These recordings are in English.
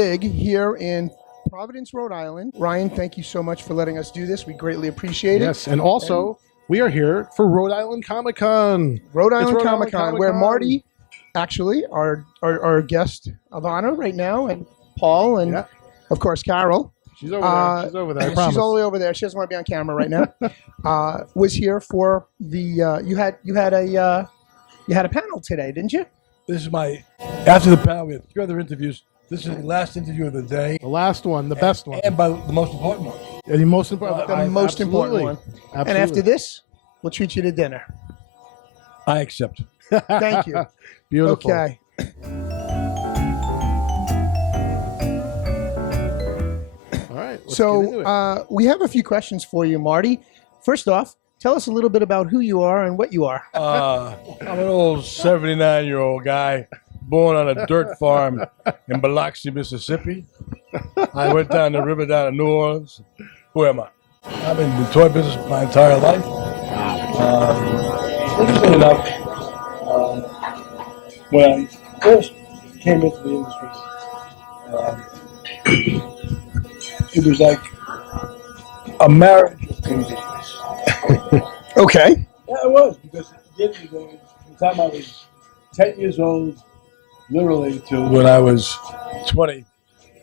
big here in Providence, Rhode Island. Ryan, thank you so much for letting us do this. We greatly appreciate it. Yes, and also we are here for Rhode Island Comic Con. Rhode Island Comic Con, where Marty, actually, our guest of honor right now, and Paul, and of course Carol. She's over there. She's over there. I promise. She's all the way over there. She doesn't want to be on camera right now. Was here for the you had a panel today, didn't you? This is after the panel we had 3 other interviews. This is the last interview of the day. The last one, the best one. And by the most important one. The most important The most important one. Absolutely. And after this, we'll treat you to dinner. I accept. Thank you. Beautiful. Okay. All right. So we have a few questions for you, Marty. First off, tell us a little bit about who you are and what you are. I'm an old 79-year-old guy born on a dirt farm in Biloxi, Mississippi. I went down the river down to New Orleans. Who am I? I've been in the toy business my entire life. Interesting enough, when I first came into the industry, it was like a marriage of convenience. Okay. Yeah, it was, because years ago, from the time I was 10 years old, literally till when I was 20,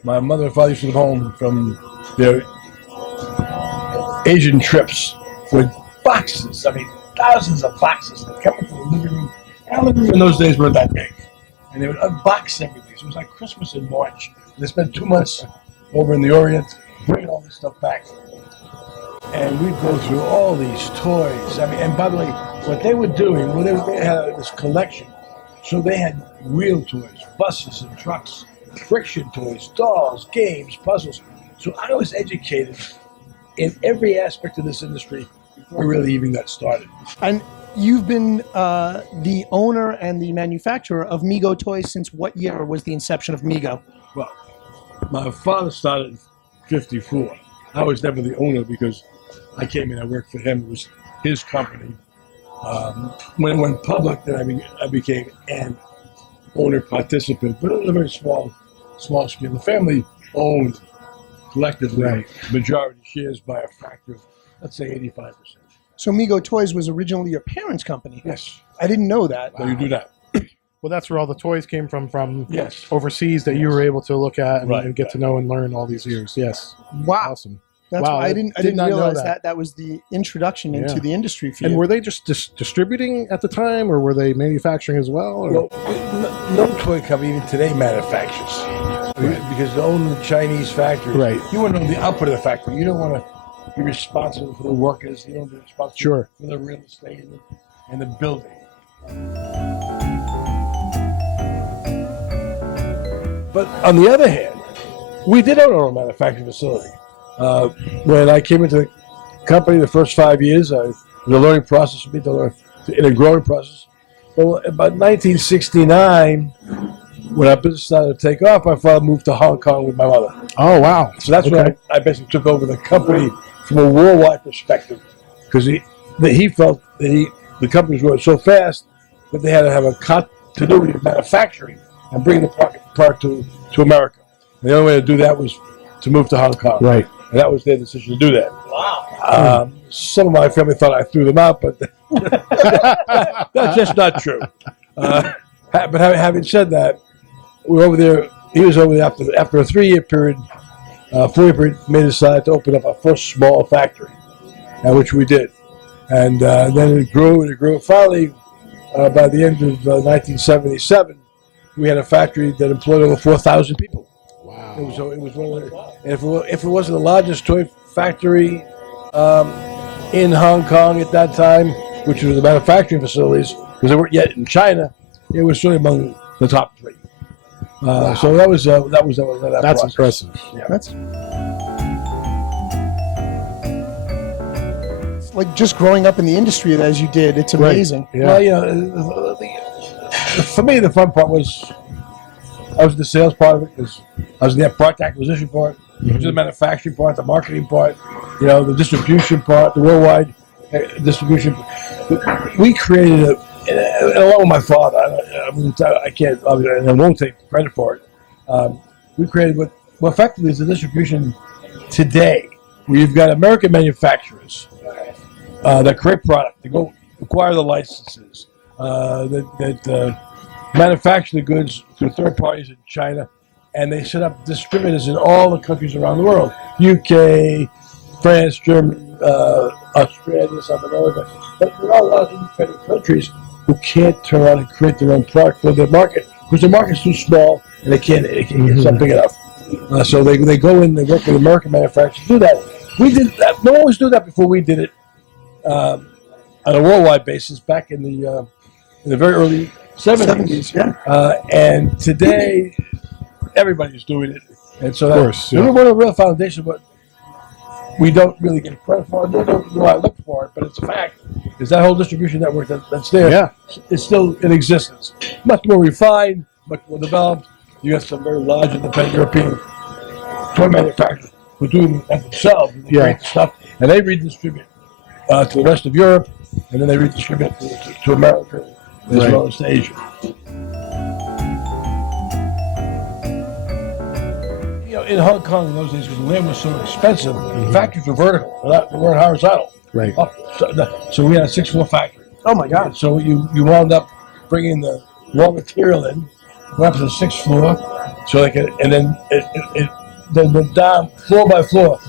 my mother and father used to come home from their Asian trips with boxes. I mean, thousands of boxes that come into the living room. And our living room in those days weren't that big. And they would unbox everything. So it was like Christmas in March. And they spent 2 months over in the Orient bringing all this stuff back. And we'd go through all these toys. I mean, and by the way, what they were doing, they had this collection. So they had real toys, buses and trucks, friction toys, dolls, games, puzzles. So I was educated in every aspect of this industry before I really even got started. And you've been the owner and the manufacturer of Mego Toys since what year was the inception of Mego? Well, my father started in 54. I was never the owner because I came in, I worked for him. It was his company. When it went public, then I became an owner participant, but on a very small scale. The family owned collectively majority shares by a factor of, let's say, 85%. So Mego Toys was originally your parents' company? Yes. I didn't know that. So you do that. Well, that's where all the toys came from Yes. overseas that you were able to look at and get to know and learn all these years. Yes. Wow. Awesome. That's wow, why I didn't not realize know that was the introduction into the industry for you. And were they just distributing at the time, or were they manufacturing as well? Or? Well, no toy company even today manufactures. Because they own the Chinese factories. Right. You want to know the output of the factory. You don't want to be responsible for the workers. You don't be responsible for the real estate and the building. But on the other hand, we did own our own manufacturing facility. When I came into the company the first 5 years, it was a learning process for me to learn, in a growing process. Well, about 1969, when our business started to take off, my father moved to Hong Kong with my mother. Oh, wow. So that's when I basically took over the company from a worldwide perspective, because he felt that the company was growing so fast that they had to have a continuity of manufacturing and bring the part to America. And the only way to do that was to move to Hong Kong. Right. And that was their decision to do that. Wow. Some of my family thought I threw them out, but that's just not true. But having said that, we were over there. He was over there after a 3-year period, 4-year period. May decide to open up our first small factory, which we did, and then it grew and it grew. Finally, by the end of 1977, we had a factory that employed over 4,000 people. It was one of the, if it wasn't the largest toy factory in Hong Kong at that time, which was the manufacturing facilities, because they weren't yet in China, it was certainly among the top 3. So that was that That's process. impressive. Yeah. That's like just growing up in the industry as you did. It's amazing. Right. Yeah. Well, for me, the fun part was I was the sales part of it, because I was the product acquisition part, the manufacturing part, the marketing part, the distribution part, the worldwide distribution. We created along with my father. I can't, and I won't take credit for it. we created what effectively is the distribution today, where you've got American manufacturers that create product, to go acquire the licenses, that manufacture the goods through third parties in China, and they set up distributors in all the countries around the world: UK, France, Germany, Australia, South America. But there are a lot of independent countries who can't turn around and create their own product for their market because the market's too small and they can't get something big enough. So they go in, they work with American manufacturers to do that. We did that. No one was doing that before we did it on a worldwide basis back in the very early 70s. And today, everybody's doing it. And so that's one of the real foundation, but we don't really get credit for it. I don't know why I look for it, but it's a fact. Is that whole distribution network that's there is still in existence. Much more refined, much more developed. You have some very large independent European toy manufacturers who are doing that themselves. They create stuff, and they redistribute to the rest of Europe, and then they redistribute to America as well as to Asia. You know, in Hong Kong in those days, because the land was so expensive, factories were vertical; they weren't horizontal. Right. So we had a 6-floor factory. Oh my God! So you wound up bringing the raw material in, went up to the 6th floor, so they could, and then it then went down floor by floor,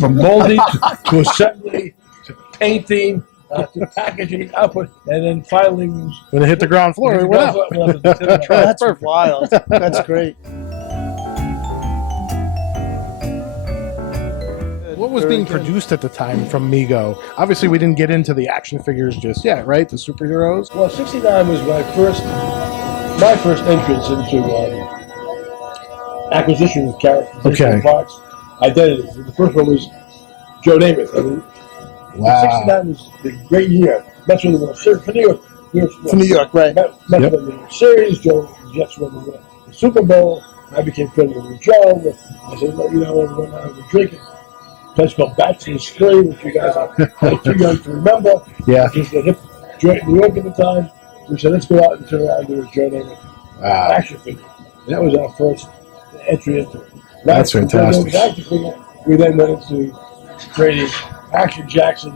from molding to assembly to painting to packaging output, and then finally when it hit the ground floor, it went up. That's wild. That's great. What was being produced at the time from Mego? Obviously, we didn't get into the action figures just yet, right? The superheroes. Well, '69 was my first entrance into acquisition of characters, parts, identity. The first one was Joe Namath. I mean, '69 was the great year. That's when the World Series for New York. For New York, right? That's when the World Series. Joe Jets won the Super Bowl. I became friendly with Joe. I said, well, you know, we're drinking. A place called Bachelor's Spree, which you guys are too young to remember. Yeah. It was the hip joint in New York at the time. We said, let's go out and turn around and do a Joe Namath action figure. And that was our first entry into it. That's fantastic. Action figure, we then went into creating Action Jackson,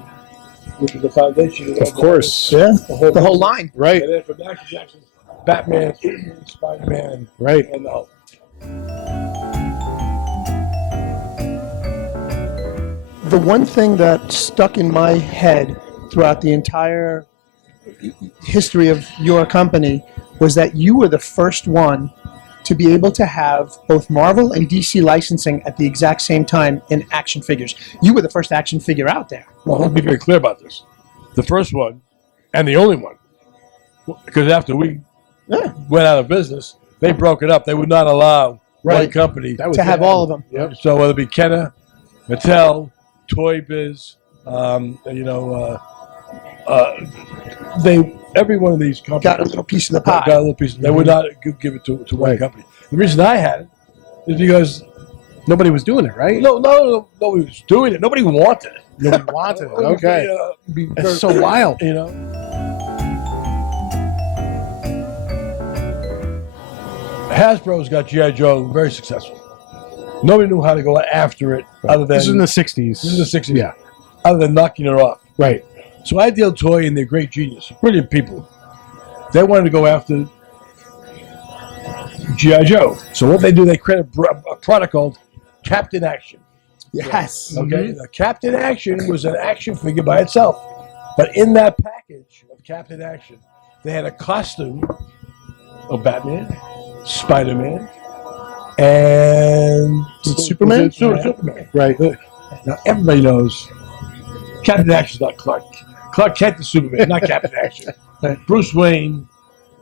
which was the foundation. Of course. The whole line. Right. And then from Action Jackson, Batman, Superman, Spider-Man, and the Hulk. The one thing that stuck in my head throughout the entire history of your company was that you were the first one to be able to have both Marvel and DC licensing at the exact same time in action figures. You were the first action figure out there. Well, let me be very clear about this. The first one, and the only one, because after we went out of business, they broke it up. They would not allow one company to have all of them. Yep. So whether it be Kenner, Mattel, Toy Biz, every one of these companies got a little piece of the pie. Got a little piece. They would not give it to one company. The reason I had it is because nobody was doing it, right? No, nobody was doing it. Nobody wanted it. Nobody wanted it. Okay, it's so wild, you know. Hasbro's got G.I. Joe very successful. Nobody knew how to go after it other than... This is in the 60s. This is the 60s. Yeah. Other than knocking it off. Right. So Ideal Toy and their great genius, brilliant people, they wanted to go after G.I. Joe. So what they do, they create a product called Captain Action. Yes. Okay. The Captain Action was an action figure by itself. But in that package of Captain Action, they had a costume of Batman, Spider-Man, and Superman? Superman. Right. Now, everybody knows Captain Action is not Clark. Clark Kent is Superman, not Captain Action. Bruce Wayne,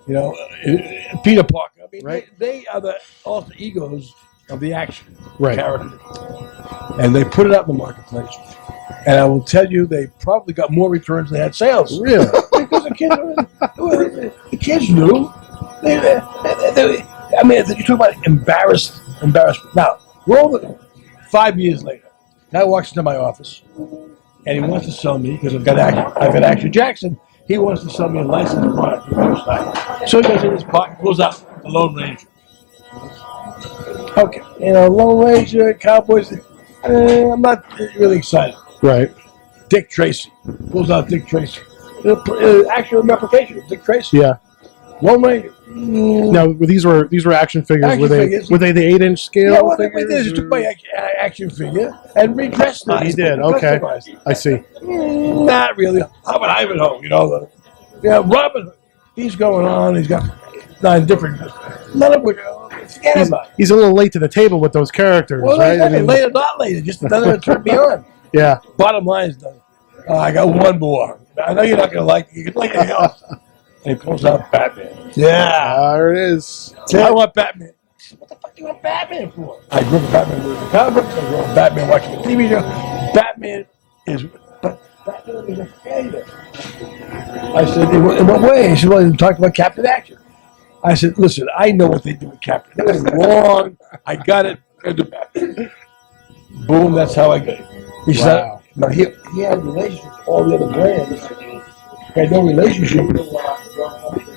Peter Parker. I mean, they are the alter egos of the action character. And they put it out in the marketplace. And I will tell you, they probably got more returns than they had sales. Really? Because the kids knew. I mean, you talk about embarrassment. Now, roll it 5 years later. Guy walks into my office, and he wants to sell me, because I've got Action Jackson, he wants to sell me a licensed product for the first time. So he goes in his pocket, pulls out the Lone Ranger. Okay, Lone Ranger, Cowboys. I'm not really excited. Right. Dick Tracy pulls out Dick Tracy. Actual replication of Dick Tracy. Yeah. Lone Ranger. Now these were action figures. Action were they figures. were they the 8-inch scale? Yeah, what they figures, did is took my action figure and redressed it. He did. Okay. I see. Not really. How about Ivanhoe? Robin Hood. He's going on. He's got 9 different. None of which. Forget about it. He's a little late to the table with those characters, Well, right? later, not later. Just none of it turned me on. Yeah. Bottom line is done. I got one more. I know you're not gonna like it. You can like anything else. And he pulls out Batman. Yeah. There it is. I want Batman. What the fuck do you want Batman for? I grew up with Batman reading the comics. I grew up with Batman watching the TV show. Batman is a failure. I said, in what way? He said, well, he talked about Captain Action. I said, listen, I know what they do with Captain. That was wrong. I got it. I do Batman. Boom, that's how I got it. He said, no, he had relationships with all the other brands. He had no relationship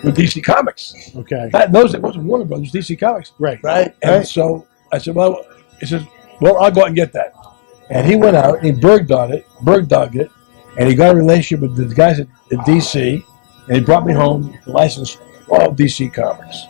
with DC Comics. Okay. Those it wasn't Warner Brothers, DC Comics. Right. And so I said, well, I'll go out and get that. And he went out and he bird dogged it, and he got a relationship with the guys at DC, and he brought me home the license for all DC Comics.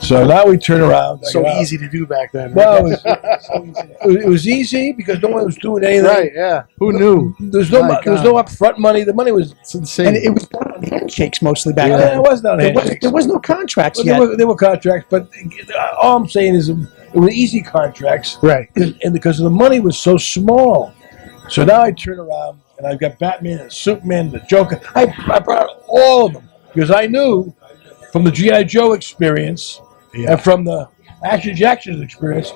So now we turn around. So easy to do back then. Well, it was easy because no one was doing anything. Right, yeah. Who knew? There was no upfront money. The money was insane. And it was done on handshakes mostly back Yeah, then. it was not handshakes. There was no contracts Well, yet. there were contracts, but all I'm saying is it were easy contracts. Right. And because the money was so small. So now I turn around and I've got Batman and Superman and the Joker. I brought out all of them because I knew from the G.I. Joe experience and from the Action Jackson's experience,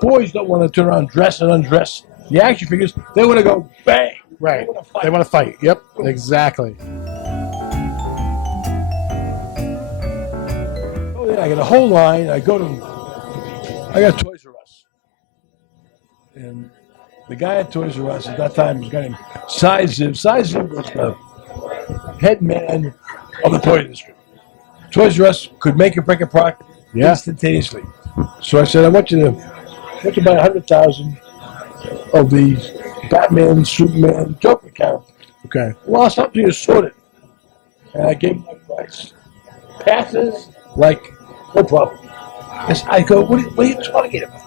boys don't want to turn around, dress and undress the action figures. They want to go bang. Right. They want to fight. Yep. Exactly. Oh, yeah, I got a whole line. I got Toys R Us. And the guy at Toys R Us at that time was a guy named Cy Ziv. Cy Ziv was the head man of the toy industry. Toys R Us could make or break a product instantaneously. So I said, I want you to buy 100,000 of these Batman, Superman, Joker characters. Okay. Well, something is sorted. And I gave him my price. Passes, like, no problem. I go, what are you talking about?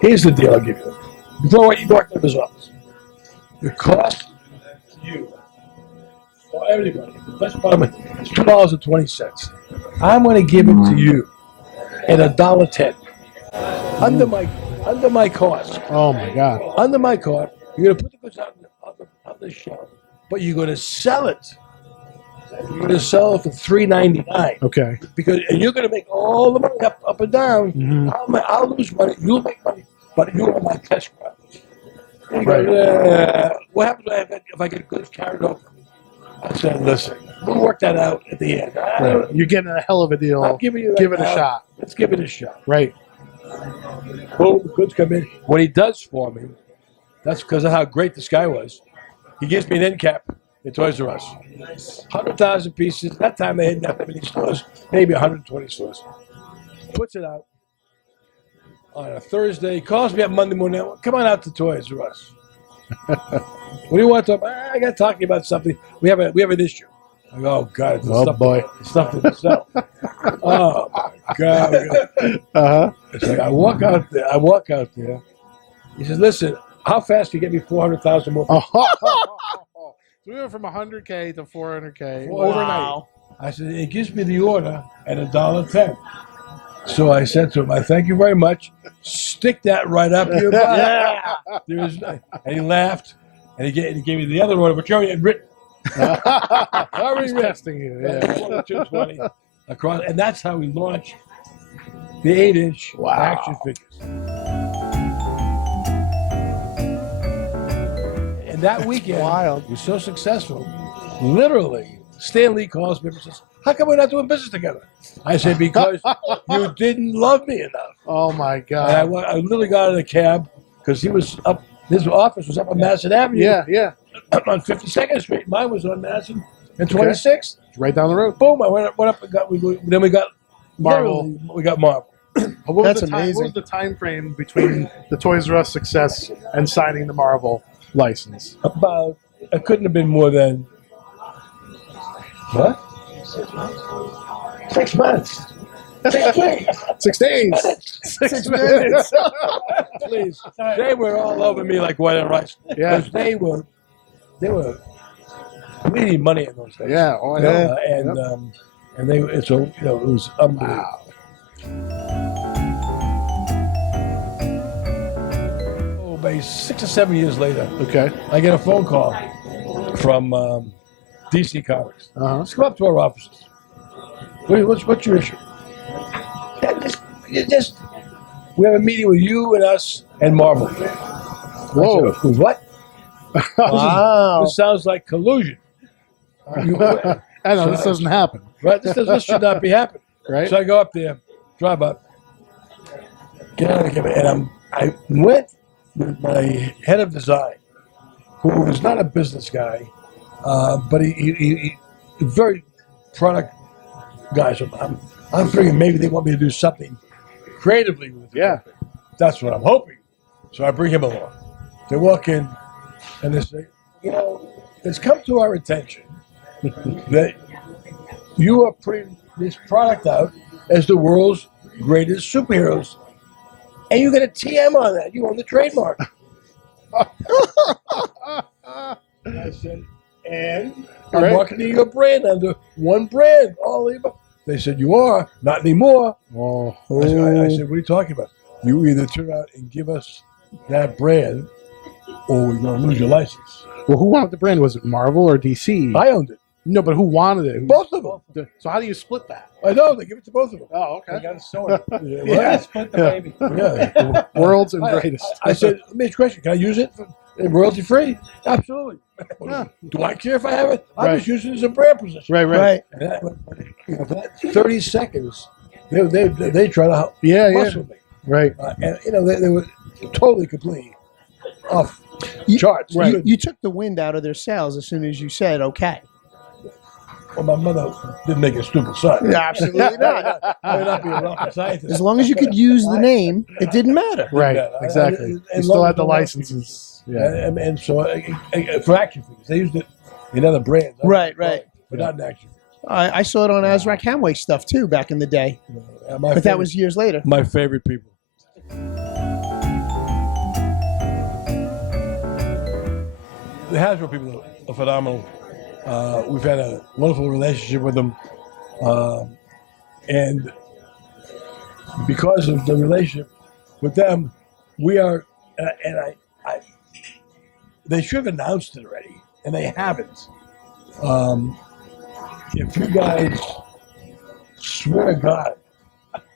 Here's the deal I'll give you. Before you walk into his office, the cost to you, for everybody, the best part of it, is $2.20. I'm going to give it to you at $1.10. Under my cost. Oh my God. Under my cost, you're going to put the goods on the shelf, but you're going to sell it. You're going to sell it for $3.99. Okay. And you're going to make all the money up and down. Mm-hmm. I'll lose money. You'll make money, but you're on my test crowd. Right. What happens if I get goods carried over? I said, listen, we'll work that out at the end. Right. You're getting a hell of a deal. I'll give you Give it a shot. Let's give it a shot. Right. Boom, the goods come in. What he does for me, that's because of how great this guy was. He gives me an end cap at Toys R Us. 100,000 pieces. That time they hadn't that many stores, maybe 120 stores. Puts it out on a Thursday. He calls me up Monday morning. Come on out to Toys R Us. What do you want to talk about? I got to talk to you about something. We have an issue. I go, oh God, it's stuff to sell. Oh my God. It's like I walk out there. He says, listen, how fast can you get me 400,000 more? So we went from 100K to 400K overnight. I said, it gives me the order at $1.10. So I said to him, I thank you very much. Stick that right up your butt. And he laughed, and he gave me the other order, which you already had written. He's testing you. Yeah. 220 across, and that's how we launched the 8-inch action figures. And that weekend was so successful. Literally, Stan Lee calls me and says, how come we're not doing business together? I said, because you didn't love me enough. Oh my God. And I literally got in a cab because he was up, his office was up on Madison Avenue. Yeah. On 52nd Street. Mine was on Madison and 26th. Right down the road. Boom, I went up and got Marvel. We got Marvel. What That's was the amazing. What was the time frame between the Toys R Us success and signing the Marvel license? About, it couldn't have been more than, what? 6 months. 6 weeks. 6 days. 6 minutes. Please. They were all over me like white and rice. Yeah. Because they were bleeding money in those days. Yeah. Oh, I know. And they, so, you know, it was unbelievable. Oh, about 6 or 7 years later, Okay. I get a phone call from DC Comics. Let's come up to our offices. What's your issue? We have a meeting with you and us and Marvel. Whoa. I said, what? Wow. This sounds like collusion. I know this doesn't happen, Right? This should not be happening. right? So I go up there, drive up, get out of the cab, and I went with my head of design, who was not a business guy, but he very product guy. So I'm figuring maybe they want me to do something creatively with it. Yeah. That's what I'm hoping. So I bring him along. They walk in and they say, you know, it's come to our attention that you are putting this product out as the world's greatest superheroes. And you get a TM on that. You own the trademark. I said, and I'm Right. marketing your brand under one brand. They said, you are, not anymore. Oh. I said, what are you talking about? You either turn out and give us that brand, or we're going to lose your license. Well, who wanted the brand? Was it Marvel or DC? I owned it. No, but who wanted it? Both of them. So how do you split that? I know. They give it to both of them. Oh, I okay. got to sew it. Yeah. Split the baby. Yeah. World's and greatest. I said, let me ask you a question. Can I use it for royalty free? Absolutely. Yeah. Do I care if I have it? I'm Right. just using it as a brand position. Right. Right. And that, for that 30 seconds, they try to Yeah. muscle me. Right. And, you know, they were totally, completely off charts. Right. You took the wind out of their sails as soon as you said, okay. Well, my mother didn't make a stupid son. Absolutely not. I may not be a rocket scientist. As long as you could use the name, it didn't matter. Right. Yeah, Exactly. and You still love had the the love licenses. Yeah. And so for action figures, they used it in other brands. Right. But not in action figures. I saw it on Azrak Hamway stuff too back in the day, but that was years later. my favorite people. The Hasbro people are phenomenal. We've had a wonderful relationship with them, and because of the relationship with them, we are. And I they should have announced it already, and they haven't. If you guys swear to God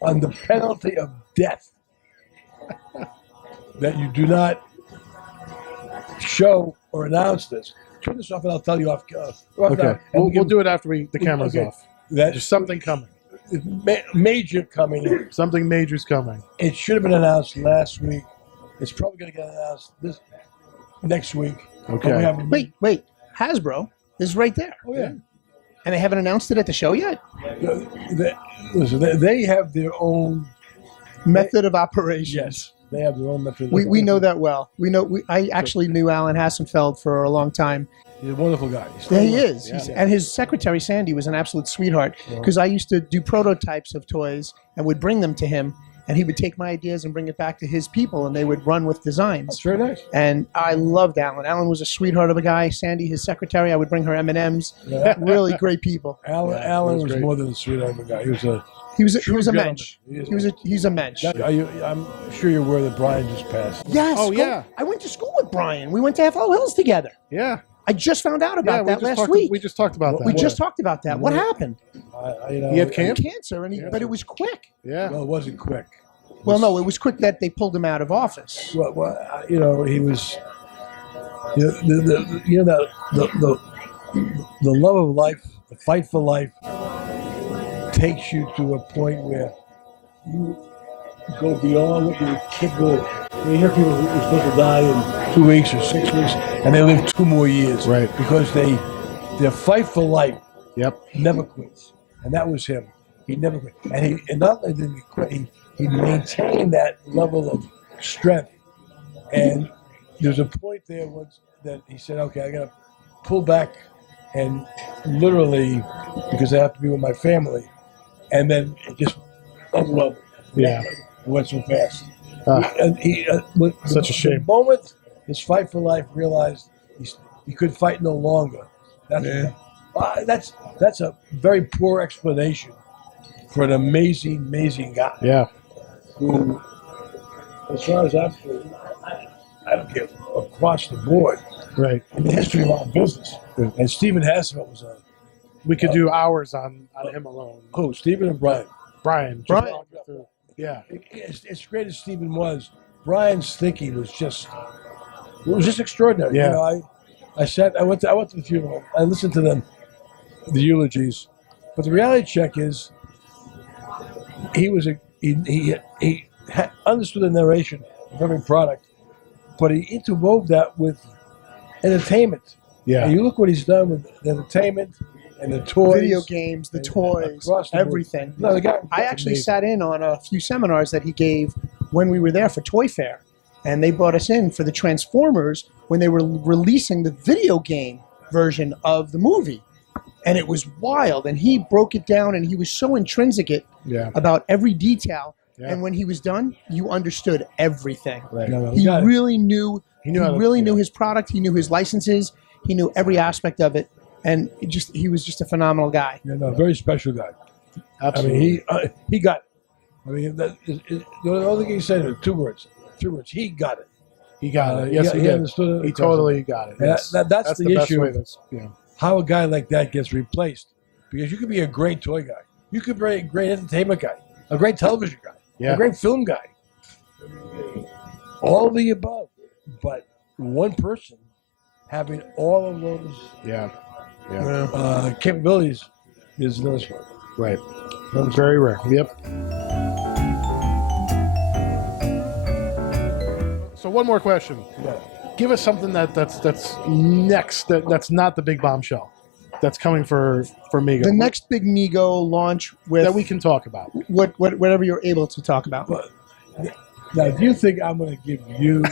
on the penalty of death that you do not show or announce this, turn this off and I'll tell you off. Okay. We'll do it after the camera's Okay. off. There's There's something coming. major coming in. Something major's coming. It should have been announced last week. It's probably going to get announced next week. But we Okay. haven't- Wait. Hasbro is right there, Oh yeah. and they haven't announced it at the show yet. Listen, they have their own. Method of operation. Yes, they have their own method. We know that well. I actually knew Alan Hassenfeld for a long time. He's a wonderful guy. Yeah, he is. Yeah. And his secretary Sandy was an absolute sweetheart because I used to do prototypes of toys and would bring them to him, and he would take my ideas and bring it back to his people, and they would run with That's designs. very nice. And I loved Alan. Alan was a sweetheart of a guy. Sandy, his secretary, I would bring her M&Ms. Yeah. Really great people. Alan, Yeah, Alan he was was great. more than a sweetheart of a guy. He was a. He was a gentleman. mensch. He's a mensch. I'm sure you're aware that Brian just passed. Yes. Oh, yeah. I went to school with Brian. We went to FL Hills together. Yeah. I just found out about that last week. We just talked about that. We just talked about that. What happened? You He had cancer? Cancer, but it was quick. Yeah. Well, it wasn't quick. Well, no, it was quick that they pulled him out of office. Well, he was. The love of life, the fight for life, takes you to a point where you go beyond what your kid would. You hear people who are supposed to die in 2 weeks or 6 weeks, and they live 2 more years, Right. Because their fight for life Yep. never quits, and that was him. He never quit, and not only did he quit, he maintained that level of strength. And there's a point there once that he said, "Okay, I got to pull back, and literally because I have to be with my family." And then it just overwhelmed him. Yeah. It went so fast. Such a shame. The moment his fight for life realized he could fight no longer. That's a very poor explanation for an amazing guy. Yeah. Who, as far as I'm concerned, I don't care, across the board Right. in the history of our business. Yeah. And Stephen Hasselhoff was a We could do hours on him alone. who? Stephen and Brian. Brian. Brian. Yeah. As great as Stephen was, Brian's thinking was just extraordinary. Yeah. You know, I went to the funeral. I listened to the eulogies, but the reality check is he understood the narration of every product, but he interwove that with entertainment. Yeah. And you look what he's done with the entertainment and the toys, Video games, the and toys, across the board. everything. No, the guy. I actually amazing. sat in on a few seminars that he gave when we were there for Toy Fair. And they brought us in for the Transformers when they were releasing the video game version of the movie. And it was wild. And he broke it down, and he was so intrinsic Yeah. about every detail. Yeah. And when he was done, you understood everything. Right. No, He the guy- really knew. He how to- knew his product. He knew his licenses. He knew every aspect of it, and he was just a phenomenal guy. very special guy. Absolutely. I mean, he got it. I mean, the only thing he said was 2 words. 3 words. He got it. He got it. Yes, he did. understood it. He totally got it. And Yes. that's the best issue. way that's, yeah. How a guy like that gets replaced. Because you could be a great toy guy. You could be a great entertainment guy. A great television guy. Yeah. A great film guy. All of the above. But one person having all of those Yeah. Yeah. capabilities is another sport. Right. Very rare. Yep. So one more question. Yeah. Give us something that's next. That's not the big bombshell. That's coming for Mego. The next big Mego launch with that we can talk about. whatever you're able to talk about. But now, do you think I'm going to give you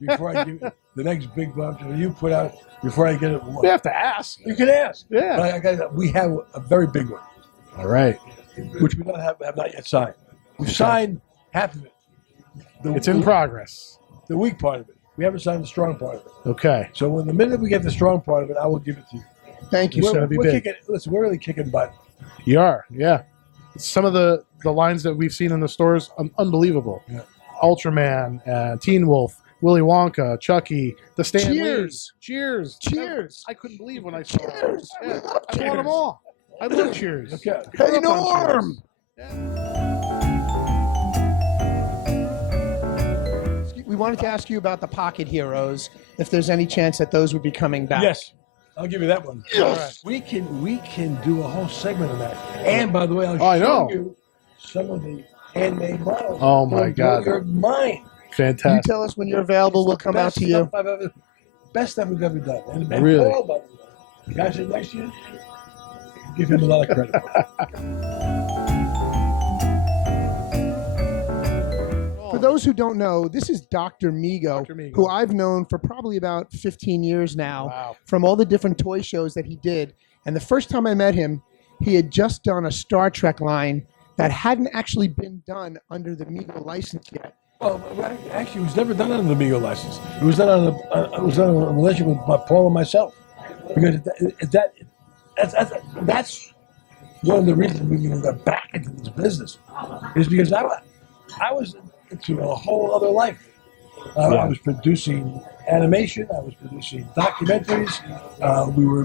before I give the next big bump that you put out before I get it? We have to ask. You can ask. Yeah. But we have a very big one, All right. which we don't have not yet signed. We've signed half of it. It's in progress. The weak part of it. We haven't signed the strong part of it. Okay. So when the minute we get the strong part of it, I will give it to you. Thank you, We're, sir. be we're big. kicking. Listen, we're really kicking butt. You are. Yeah. Some of the lines that we've seen in the stores, unbelievable. Yeah. Ultraman, Teen Wolf, Willy Wonka, Chucky, the Stan Lee. Cheers. Cheers. Cheers. I couldn't believe when I saw it. Cheers. Yeah. I Cheers. want them all. I love Cheers. Okay. Hey, Grew up on Norm. We wanted to ask you about the Pocket Heroes, if there's any chance that those would be coming back. Yes, I'll give you that one. Yes. We can do a whole segment on that. And by the way, I'll Oh, I show know. you some of the handmade models. Oh, my It'll God. blow your mind. You Fantastic. tell us when you're available. We'll come out to you. Best stuff we've ever done. And Really? Paul, by the way, the guy sitting next to you, give him a lot of credit. For those who don't know, this is Dr. Mego, Dr. Mego. who I've known for probably about 15 years now, Wow. from all the different toy shows that he did. And the first time I met him, he had just done a Star Trek line that hadn't actually been done under the Mego license yet. Well, actually, it was never done under the Mego license. It was done on a relationship with Paul and myself, because that's one of the reasons we even got back into this business, is because I was into a whole other life. I was producing animation. I was producing documentaries. We were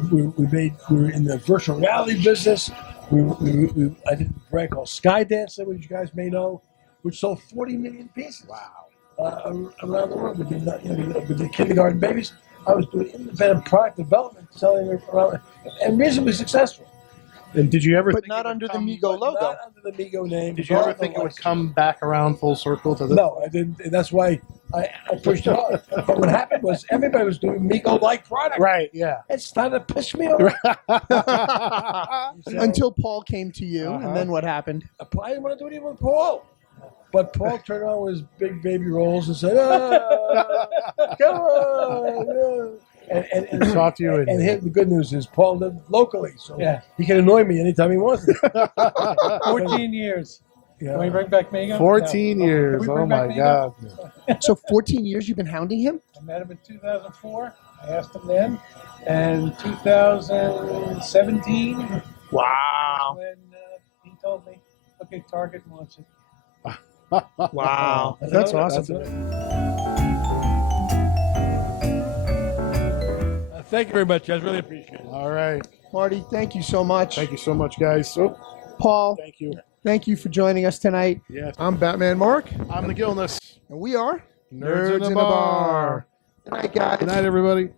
in the virtual reality business. I did a brand called Skydancer, which you guys may know, which sold 40 million pieces. Wow! Around the world, with the kindergarten babies. I was doing independent product development, selling it around, and reasonably successful. And did you ever But think not it would under the come- Mego logo. Not under the Mego name. Did you ever think it would come back around full circle to this? No, I didn't. And that's why I pushed it on. But what happened was everybody was doing Mego-like product. Right, yeah. It started to piss me off. Until Paul came to you, Uh-huh. and then what happened? I didn't want to do anything with Paul. But Paul turned on his big baby rolls and said, "Ah, come on!" And Talk to you. and the good news is Paul lived locally, so Yeah. he can annoy me anytime he wants. 14 years. Yeah. Can we bring back Mego? 14 No. years. Can we Oh bring my back Mego? God. So 14 years you've been hounding him? I met him in 2004. I asked him then. And 2017, Wow. when he told me, okay, Target wants it. Wow. That's That's it. awesome. That's thank you very much, guys. Really appreciate it. All right. Marty, thank you so much. Thank you so much, guys. So, Paul, thank you. thank you for joining us tonight. Yes. I'm Batman Mark, I'm the Gilness. and we are Nerds in the Bar. Good night, guys. Good night, everybody.